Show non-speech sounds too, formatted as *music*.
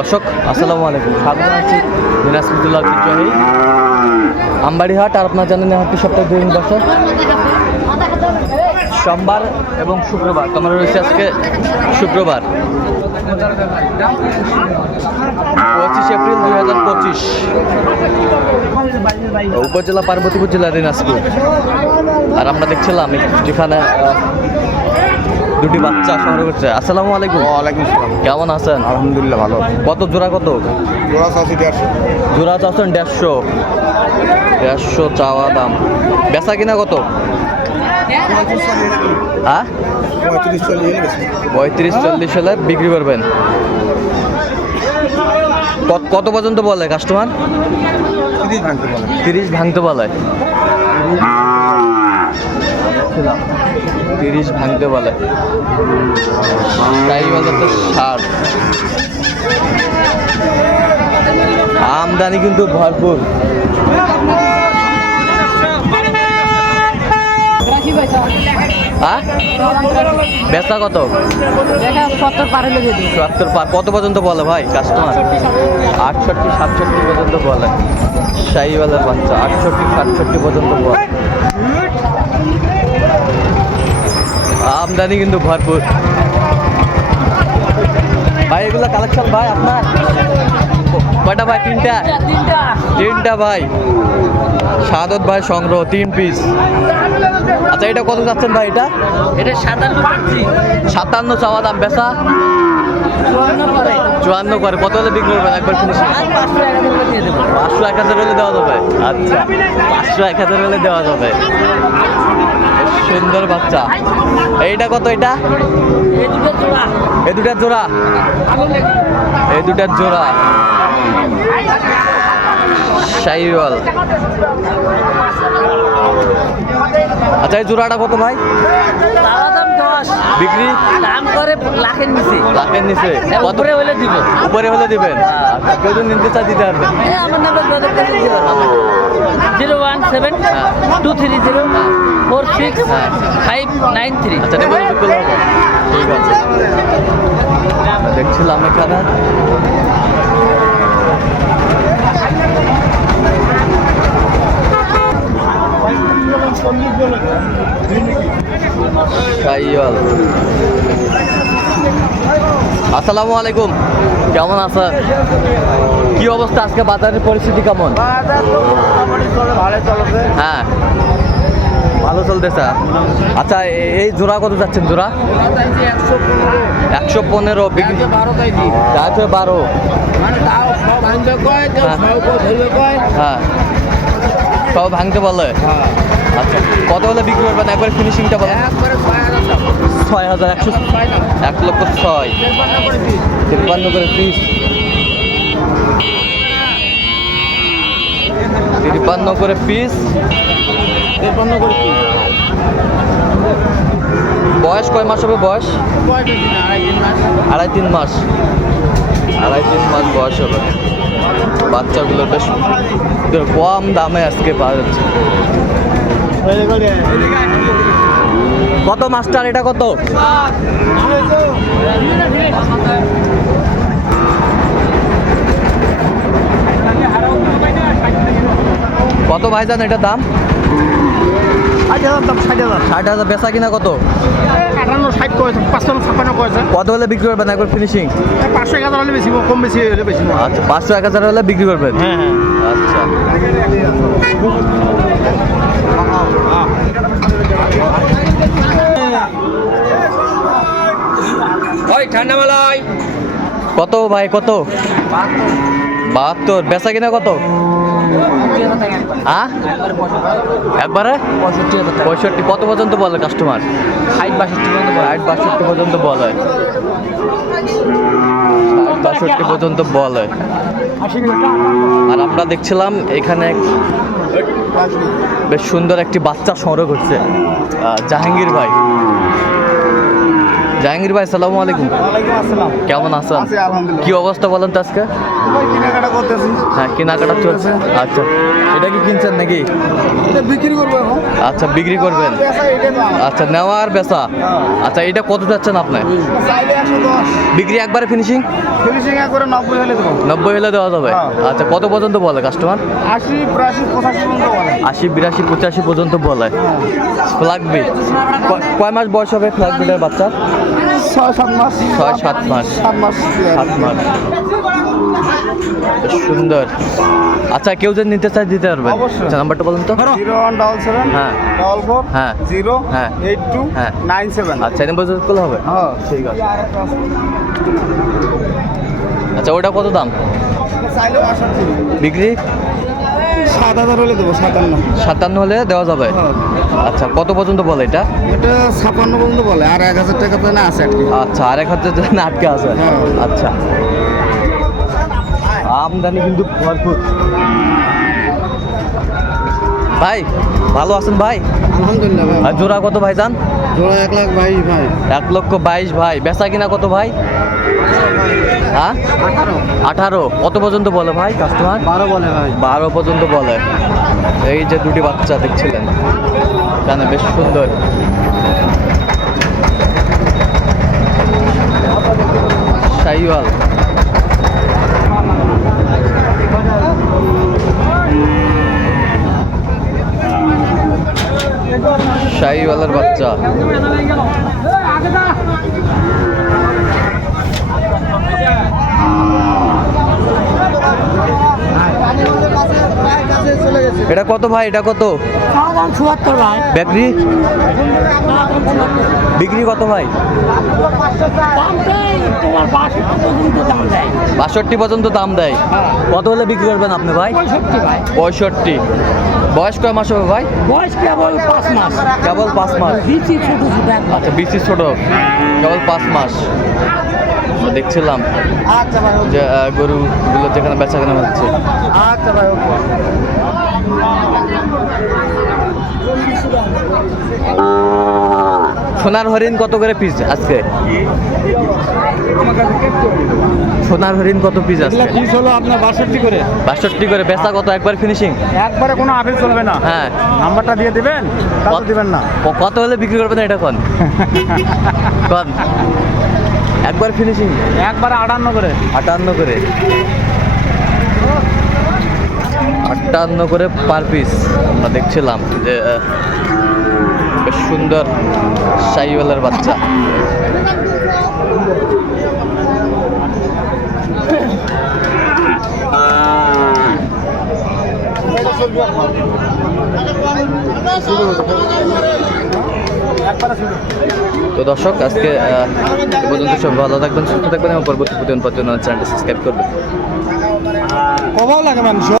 দর্শক, আসসালামু আলাইকুম। স্বাগত আছি দিনাজপুরুল্লাহ বিজয়ী। আমবাড়িহাট আর আপনার জানেন হাটটি সপ্তাহে দুই দিন বসে। সোমবার এবং শুক্রবার, তোমার রয়েছে আজকে শুক্রবার। পঁচিশ এপ্রিল দুই হাজার পঁচিশ। উপজেলা পার্বতীপুর জেলা দিনাজপুর। আর আমরা দেখছিলাম যেখানে দুটি বাচ্চা সংগ্রহ করছে। আসসালামু আলাইকুম। ওয়ালাইকুম আসসালাম। কেমন আছেন? আলহামদুলিল্লাহ ভালো কত জোড়া কত? জোড়া চাষি দেড়শো। জোড়া চাচ্ছেন দেড়শো। দেড়শো চাওয়া দাম। বেচা কিনা কত? হ্যাঁ? পঁয়ত্রিশ চল্লিশ হলে বিক্রি করবেন। কত- কত পর্যন্ত বলে কাস্টমার তিরিশ ভাঙতে বলে। তিরিশ ভাঙতে বলে। তিরিশ ভাঙতে বলে। তাই তো ষাট আমদানি কিন্তু ভরপুর। বেচা কত? সত্তর কত পর্যন্ত বলে ভাই কাস্টমার আটষট্টি, সাতষট্টি পর্যন্ত বলে। শাহিওয়ালার বাচ্চা, আটষট্টি, সাতষট্টি পর্যন্ত বলে। আমদানি কিন্তু ভরপুর। ভাই এগুলো কালেকশন ভাই আপনার? কটা ভাই? তিনটা? তিনটা ভাই। সাদত ভাই সংগ্রহ তিন পিস আচ্ছা এটা কত যাচ্ছেন ভাই এটা? এটা সাতান্ন চাওয়া দাম বেচা? চুয়ান্ন করে। কত হলে বিক্রি করবেন? একবার ফিনিশিং পাঁচশো এক হাজার হলে দেওয়া যাবে? আচ্ছা পাঁচশো এক হাজার হলে দেওয়া যাবে। সুন্দর বাচ্চা। এইটা কত এটা? এই দুটা জোড়া। এই দুটার জোড়া? এই দুটার জোড়া। শাহিওয়াল। আচ্ছা এই জোড়াটা কত ভাই? বিক্রি? দাম করে লাখের নিচে। লাখের নিচে। উপরে হলে দিব। উপরে হলে দিবেন? আচ্ছা কেউ যদি নিতে চা দিতে পারবেন আমার number zero one seven two three zero four six five nine three. আচ্ছা ঠিক আছে। দেখছিলাম এখানে শাইওয়াল আসসালামু আলাইকুম। কেমন আছেন কি অবস্থা আজকে? বাজারের পরিস্থিতি কেমন? হ্যাঁ। ভালো চলতেছে। আচ্ছা এই জোড়া কত যাচ্ছেন জোড়া? একশো পনেরো। বারো চারশো বারো। মানে হ্যাঁ। সব হ্যাঁ। সব ভাঙতে বলে? আচ্ছা কত হলে বিক্রি করবেন? একবার ফিনিশিংটা বলেন। একবারে ছয় হাজার একশো এক লক্ষ ছয়। করে তিপ্পান্ন করে পিস তিপ্পান্ন করে পিস। তেরপান্ন করে দিই বয়স কয় মাস হবে বয়স? আড়াই তিন মাস। আড়াই তিন মাস বয়স হবে। বাচ্চাগুলো বেশ কম দামে আজকে পাওয়া যাচ্ছে। কত মাস্টার এটা কত? কত ভাইজান এটা দাম? ষাট হাজার বেচা কিনা কত? আটান্ন ষাট করেছে পাঁচপান্ন ছাপ্পান্ন কত হলে বিক্রি করবেন একবার ফিনিশিং পাঁচশো এক হাজার হলে বেশি কম বেশি হলে বেশি আচ্ছা পাঁচশো এক হাজার হলে বিক্রি করবেন? হ্যাঁ হ্যাঁ। আচ্ছা। ওই ঠান্ডা মালাই কত ভাই কত? বাহাত্তর। বেচা কিনা কত? একবারে? পঁয়ষট্টি। কত পর্যন্ত বলে কাস্টমার ষাট বাষট্টি পর্যন্ত ষাট বাষট্টি পর্যন্ত বলে। ষাট বাষট্টি পর্যন্ত বলে। আর আমরা দেখছিলাম এখানে বেশ সুন্দর একটি বাচ্চা সংগ্রহ করছে জাহাঙ্গীর ভাই। জাহাঙ্গীর ভাই সালামু আলাইকুম। কেমন আছেন? আছি কি অবস্থা বলেন তো আজকে? কেনাকাটা করতেছি। হ্যাঁ কেনাকাটা চলছে আচ্ছা। এটা কি কিনছেন নাকি? বিক্রি করব আচ্ছা বিক্রি করবেন। আচ্ছা নেওয়া আর বেচা। আচ্ছা এটা কত যাচ্ছেন আপনি? চাইলে একশো দশ। বিক্রি একবারে ফিনিশিং নব্বই হলে নব্বই হলে দেওয়া যাবে? হ্যাঁ। আচ্ছা কত পর্যন্ত বলে কাস্টমার আশি বিরাশি পঁচাশি পর্যন্ত বলে। আশি বিরাশি পঁচাশি পর্যন্ত বলে। ফ্লাগ কয় মাস বয়স হবে ফ্লাগ বিটের বাচ্চার? ছয় সাত মাস। ছয় সাত মাস। সাত মাস। সাত মাস। সুন্দর। আচ্ছা কেউ যদি নিতে চায় দিতে পারবেন অবশ্যই। আচ্ছা নাম্বারটা বলুন তো। জিরো ওয়ান ডবল সেভেন হ্যাঁ। ডবল ফোর হ্যাঁ। জিরো হ্যাঁ। এইট টু হ্যাঁ। Nine seven. আচ্ছা এই নম্বর করলে হবে? হ্যাঁ। ঠিক আছে। আচ্ছা ওটা কত দাম? বিক্রি? সাত হাজার হলে দেবো সাতান্ন। সাতান্ন হলে দেওয়া যাবে? হ্যাঁ। আচ্ছা কত পর্যন্ত বলে এটা? এটা ছাপান্ন পর্যন্ত বলে আর এক হাজার টাকা তো না আছে আর আচ্ছা আরেক হাজার জন্য আটকে আছে। হ্যাঁ। আচ্ছা। আমদানি কিন্তু ভরপুর। ভাই ভালো আছেন ভাই? আলহামদুলিল্লাহ ভাই আর জোড়া কত ভাই যান জোড়া এক লাখ ভাই ভাই। এক লক্ষ বাইশ ভাই। বেচা কিনা কত ভাই? হ্যাঁ? আঠারো। কত পর্যন্ত বলে ভাই কাস্টমার বারো বলে ভাই। বারো পর্যন্ত বলে। এই যে দুটি বাচ্চা দেখছিলেন। কেন বেশ সুন্দর। শাহিওয়াল। শাহিওয়ালের বাচ্চা। এটা কত ভাই? এটা কত? চুয়াত্তর ভাই। বিক্রি বিক্রি কত ভাই? দাম তোমার বাষট্টি পর্যন্ত দাম দেয়। কত হলে বিক্রি করবেন আপনি ভাই? পঁয়ষট্টি ভাই। পঁয়ষট্টি। বয়স কয় মাস হবে ভাই? বয়স কেবল পাঁচ মাস। কেবল পাঁচ মাস। দিচ্ছি ছোট আচ্ছা বেশি ছোট। কেবল পাঁচ মাস। দেখছিলাম আচ্ছা যে গরুগুলো যেখানে বেচা কেনা হচ্ছে। আচ্ছা ভাই ওকে। সোনার হরিণ কত করে পিস আজকে? সোনার হরিণ কত পিস আজকে? পিস হলো আপনার বাষট্টি করে। বাষট্টি করে। বেচা কত? একবার ফিনিশিং একবারে কোনো আপিল চলবে না। হ্যাঁ। নাম্বারটা দিয়ে দেবেন কত- দিবেন না। কত হলে বিক্রি করবেন এটা কন? *laughs* কন? একবার ফিনিশিং একবারে আটান্ন করে। আটান্ন করে। আটান্ন করে পার পিস আমরা দেখছিলাম যে বেশ সুন্দর সাইওয়ালের বাচ্চা। তো দর্শক, আজকে পর্যন্ত সব ভালো থাকবেন, সুস্থ থাকবেন এবং পরবর্তী প্রতিদিন পর্যন্ত চ্যানেলটি সাবস্ক্রাইব করবেন। কমাও লাগে মানুষ